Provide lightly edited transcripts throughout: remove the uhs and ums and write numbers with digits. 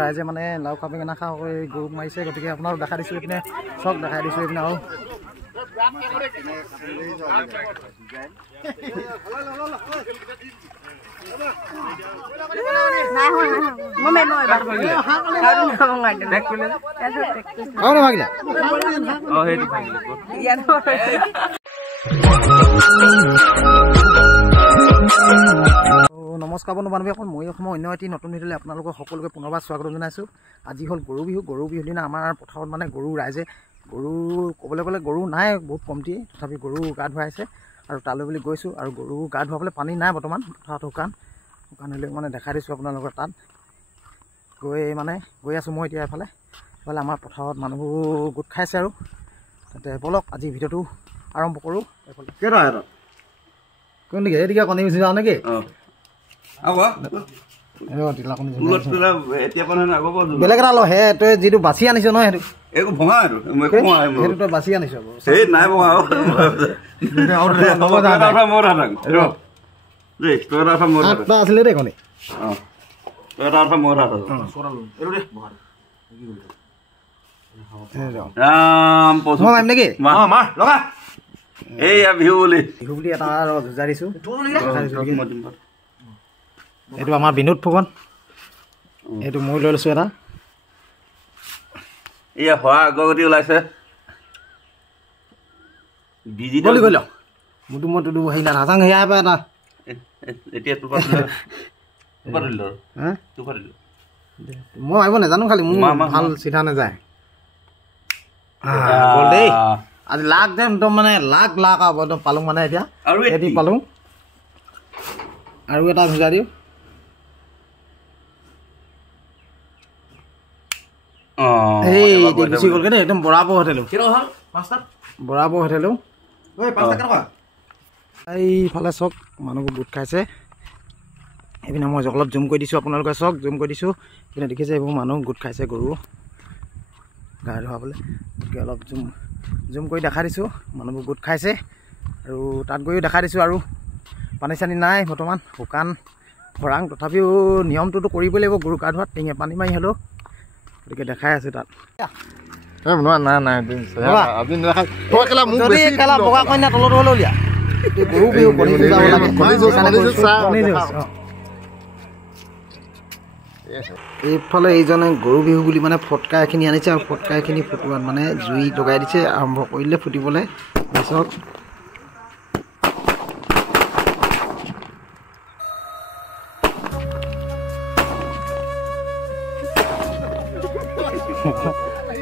ৰাইজে মানে লাও খা বেঙেনা খা কৰি গৰুক মাৰিছে গতিকে আপোনাক দেখা দিছোঁ এইপিনে চক দেখাই দিছোঁ এইপিনে আৰু নমস্কাৰ বন্ধু বান্ধৱীসকল, মই অসমৰ অন্য এটি নতুন ভিডিঅ'লৈ আপোনালোকক সকলোকে পুনৰবাৰ স্বাগতম জনাইছোঁ। আজি হ'ল গৰু বিহু। গৰু বিহুৰ দিনা আমাৰ পথাৰত মানে ৰাইজে গৰু ক'বলৈ গ'লে গৰু নাই বহুত কমটি, তথাপি গৰু গা ধুৱাইছে আৰু তালৈ বুলি গৈছোঁ। আৰু গৰু গা ধুৱাবলৈ পানী নাই বৰ্তমান, পথাৰত শুকান হ'লেও মানে দেখাই দিছোঁ আপোনালোকৰ তাত গৈ আছোঁ মই এতিয়া এফালে আমাৰ পথাৰত মানুহবোৰ গোট খাইছে আৰু তাতে বলক আজি ভিডিঅ'টো আৰম্ভ কৰোঁ। কোন নেকি এদিকে কণী গুচি যাওঁ নেকি? বেলেগ এটা ল হে তই যিটো বাচি আনিছ নহয় সেইটো বাচি আনিছ আছিলে দেই কণী নেকি বিহু বুলি এটা যুঁজাই দিছোঁ। এইটো আমাৰ বিনোদ ফুকন, এইটো মই লৈ লৈছোঁ এটা হোৱা আগগতি ওলাইছে মোৰতো মই তোৰ হেৰি নাযাং সেয়া পাই এটা মই আহিব নাজানো, খালি মোৰ ভাল চিধা নাযায় দেই। আজি লাখ যে একদম মানে লাখ একদম পালোঁ মানে এতিয়া এটি পালোঁ আৰু এটা ভুজা দিওঁ। গুচি গ'লগে দেই একদম বৰাবৰ হোটেলো এইফালে চক মানুহবোৰ গোট খাইছে। এইপিনে মই অলপ জুম কৰি দিছোঁ, আপোনালোকে চক জুম কৰি দিছোঁ। এইপিনে দেখিছে এইবোৰ মানুহ গোট খাইছে গৰু গা ধুৱাবলৈ, গতিকে অলপ জুম কৰি দেখাই দিছোঁ। মানুহবোৰ গোট খাইছে আৰু তাত গৈও দেখাই দিছোঁ। আৰু পানী চানী নাই বৰ্তমান, শুকান খৰাং, তথাপিও নিয়মটোতো কৰিবই লাগিব গৰু গা ধোৱাত, টিঙে পানী মাৰি হ'লেও, গতিকে দেখাই আছে তাত। বগা কইনা তলত হ'লেও উলিয়া গৰু বিহু এইফালে এইজনে গৰু বিহু বুলি মানে ফটকা এখিনি আনিছে আৰু ফটকা এখিনি ফুটোৱাত মানে জুই লগাই দিছে, আৰম্ভ কৰিলে ফুটিবলৈ। তাৰপিছত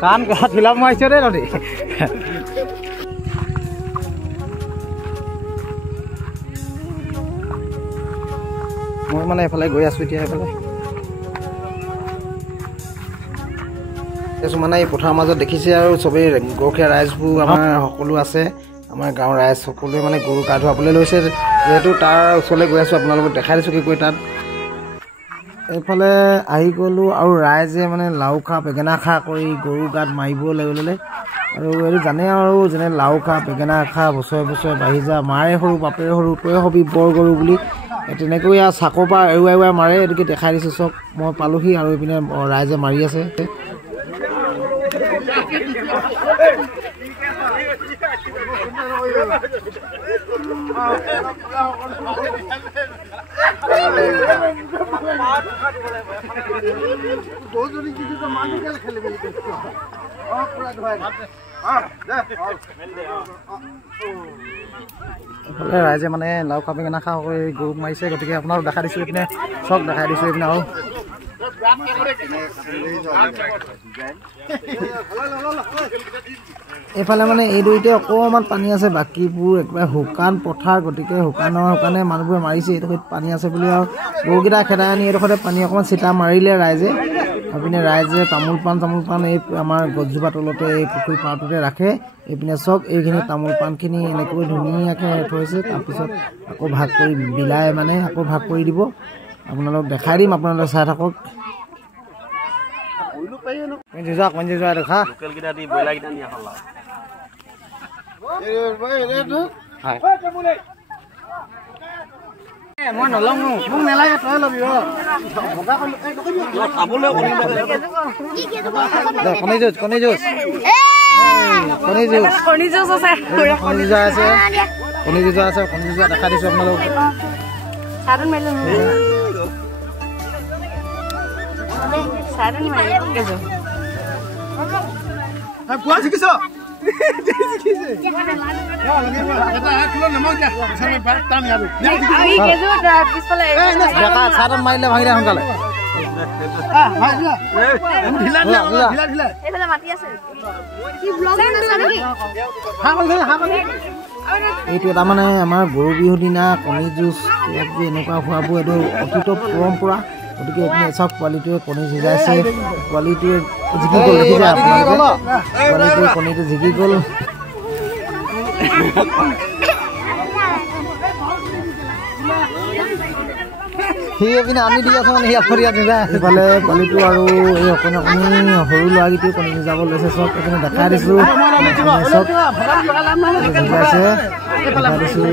কাণ কাঠ বিলাক মাৰিছে দেই নদী। মই মানে এফালে গৈ আছোঁ এতিয়া এইফালে মানে এই পথাৰৰ মাজত দেখিছে আৰু চবেই গৰখীয়া ৰাইজবোৰ আমাৰ সকলো আছে, আমাৰ গাঁৱৰ ৰাইজ সকলোৱে মানে গৰু গা ধুৱাবলৈ লৈছে। যিহেতু তাৰ ওচৰলৈ গৈ আছোঁ, আপোনালোকক দেখাই দিছোঁ কি কৈ তাত এইফালে আহি গ'লোঁ আৰু ৰাইজে মানে লাও খা বেঙেনা খা কৰি গৰু গাত মাৰিব ল'লে। আৰু এইটো জানে আৰু যেনে লাও খা বেঙেনা খা বছৰে বছৰে বাঢ়ি যা, মাৰে সৰু বাপেৰে সৰু তই হবি বৰ গৰু বুলি তেনেকৈ আৰু চাকৰ পৰা এৰুৱাই মাৰে। এইটোকে দেখাই দিছোঁ চক মই পালোহি আৰু এইপিনে ৰাইজে মাৰি আছে। এইফালে ৰাইজে মানে লাও খা বেঙেনা খা কৰি গৰুক মাৰিছে, গতিকে আপোনাক দেখাই দিছোঁ এইপিনে চক দেখাই দিছোঁ এইপিনে আৰু এইফালে মানে এই দুইতে অকণমান পানী আছে, বাকীবোৰ একেবাৰে শুকান পথাৰ, গতিকে শুকানে মানুহবোৰে মাৰিছে। এইডোখৰত পানী আছে বুলি আৰু গৰুকেইটা খেদাই আনি এইডোখৰতে পানী অকণমান চিটা মাৰিলে ৰাইজে। এইপিনে ৰাইজে তামোল পাণ এই আমাৰ গছজোপা তলতে এই পুখুৰী পাৰটোতে ৰাখে। এইপিনে চক এইখিনি তামোল পাণখিনি এনেকৈ ধুনীয়াকৈ থৈছে, তাৰপিছত আকৌ ভাগ কৰি বিলাই মানে আকৌ ভাগ কৰি দিব। আপোনালোক দেখাই দিম, আপোনালোকে চাই থাকক। দেখা মই নলং মোক নেলাগে তই লবি কণী যুঁজ আছে কণী যুঁজ দেখা দিছো আপোনালোক মাৰিলে ভাঙিলে সোনকালে এইটো এটা মানে আমাৰ গৰু বিহুৰ দিনা কণী যুঁজ এনেকুৱা খোৱাবোৰ এইটো অতীত পৰম্পৰা গতিকে এইপিনে চব পোৱালিটোৱে কণী সিজাইছে পোৱালিটোৱে জিকি গ'ল দেখিছে আপোনালোকে পোৱালিটোৱে কণীটো জিকি গ'ল সি এইপিনে আনি দি আছে মানে সি আখৰীয়া নিজাই সেইফালে পোৱালিটো আৰু এই অকণি সৰু ল'ৰাকেইটাও কণী সিজাব লৈছে চব এইপিনে দেখাই দিছোঁ চব সিজাইছে দেখাই দিছোঁ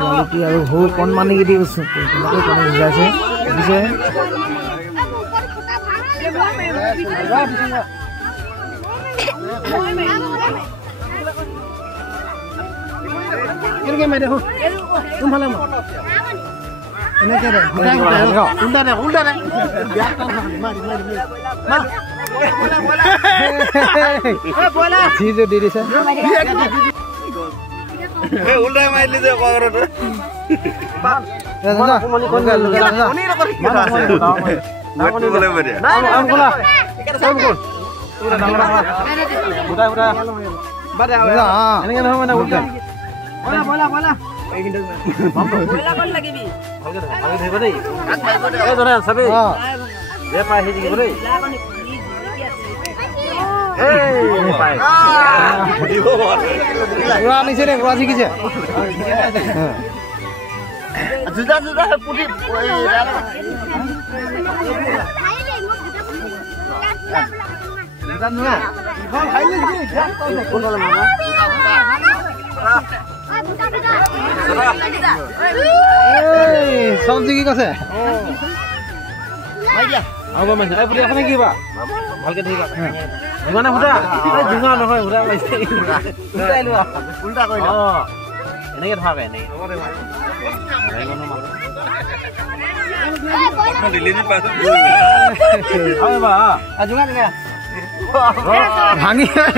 পোৱালিটি আৰু সৰু কণমানিকেইটি তেনেকৈ কণী সিজাইছে দেখিছে কেনেকৈ মাৰি দেখোঁ কোনফালে মই এনেকৈ দে উল্টা দে দি দিছে উল্টাই মাৰিলি যে আনিছে নে বুঢ়া শিকিছে জুজা জুজা পুটি চব্জি কি কৈছে ভালকে ধৰিবা জোঙা নহয় উল্টা এনেকে ধৰাবে এনেকে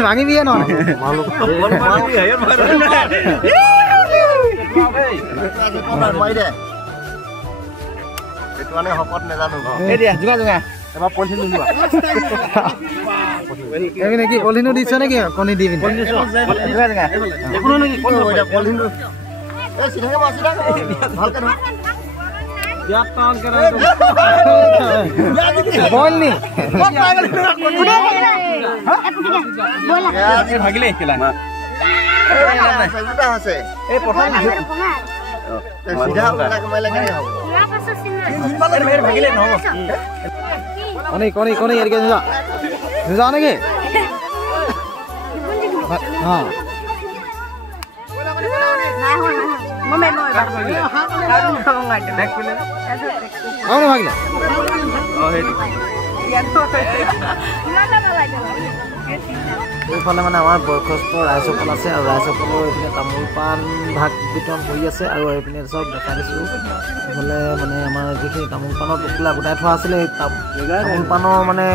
ভাঙিবিয়ে নহয় শপত নেজানো এবাৰ পলিথিন নোলোৱা কি পলিথিনো দিছ নেকি কণী দি পিনে ভাগিলে কণী কণী কণী এৰিকে যা নেকি এইফালে মানে আমাৰ বয়সস্থ ৰাইজসকল আছে আৰু ৰাইজসকলৰ এইপিনে তামোল পাণ ভাগ বিতৰণ কৰি আছে আৰু এইপিনে চব দেখা দিছোঁ এইফালে মানে আমাৰ যিখিনি তামোল পাণৰ টোপোলা গোটাই থোৱা আছিলে তামোল পাণৰ মানে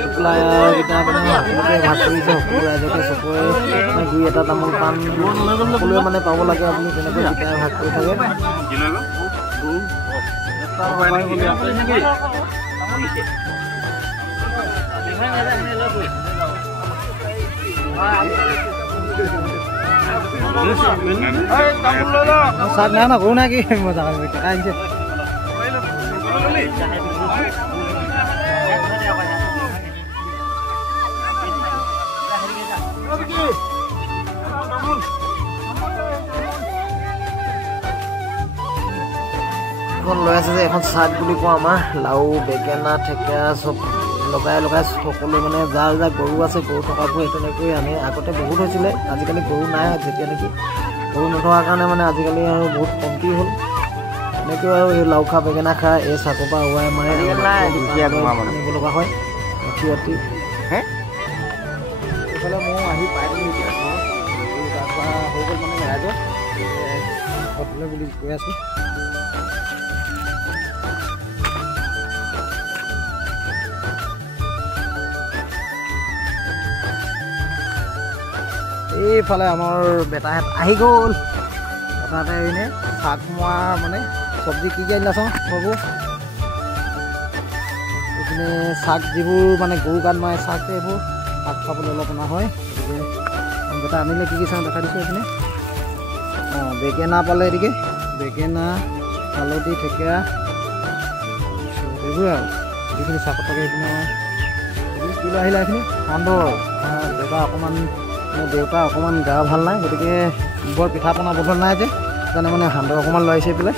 টোপোলাকেইটা মানে সকলোকে ভাগ কৰিছে সকলো ৰাইজকে চকুৱে মানে দুই এটা তামোল পাণ সকলোৱে মানে পাব লাগে আপুনি তেনেকৈ গোটাই ভাগ কৰি থাকে साथ ना ना कोना की मजा आवे आइছে এখন লৈ আছে যে এখন সাত বুলি কো আমাৰ লাউ বেগেনা ঠেকা সব লগাই লগাই সকলো মানে যাৰ যাৰ গৰু আছে গৰু থকাবোৰ তেনেকৈ আনে আগতে বহুত হৈছিলে আজিকালি গৰু নাই যেতিয়া নেকি গৰু নথকাৰ কাৰণে মানে আজিকালি আৰু বহুত কমতি হ'ল এনেকৈ আৰু এই লাও খা বেঙেনা খা এই চাকৰ পৰা ওৱাই মাৰে আনিব লগা হয় ৰাতি ৰাতি এইফালে মই আহি পাই দিলোঁ এতিয়া তাৰপৰা হৈ গ'ল মানে ৰাইজৰ ঘৰলৈ বুলি কৈ আছোঁ এইফালে আমাৰ বেটাহঁত আহি গ'ল বেটাহঁতে এনে শাক মৰা মানে চব্জি কি আনিলা চাওঁ বাবু এইপিনে শাক যিবোৰ মানে গৰু গাত মাৰে শাক এইবোৰ শাক খাবলৈ অলপ অনা হয় গতিকে বেটা আনিলে কি চাওঁ দেখা দিছোঁ এইপিনে অঁ বেঙেনা পালে এদিকে বেঙেনা হালধি থেকেৰা এইবোৰে আৰু যিখিনি শাক থাকে এইপিনে কি লৈ আহিলে এইখিনি সান্দহ দেউতা অকণমান মোৰ দেউতা অকণমান গা ভাল নাই গতিকে বৰ পিঠা পনা বনোৱা নাই যে সেইকাৰণে মানে সান্দহ অকণমান লৈ আহিছে এইফালে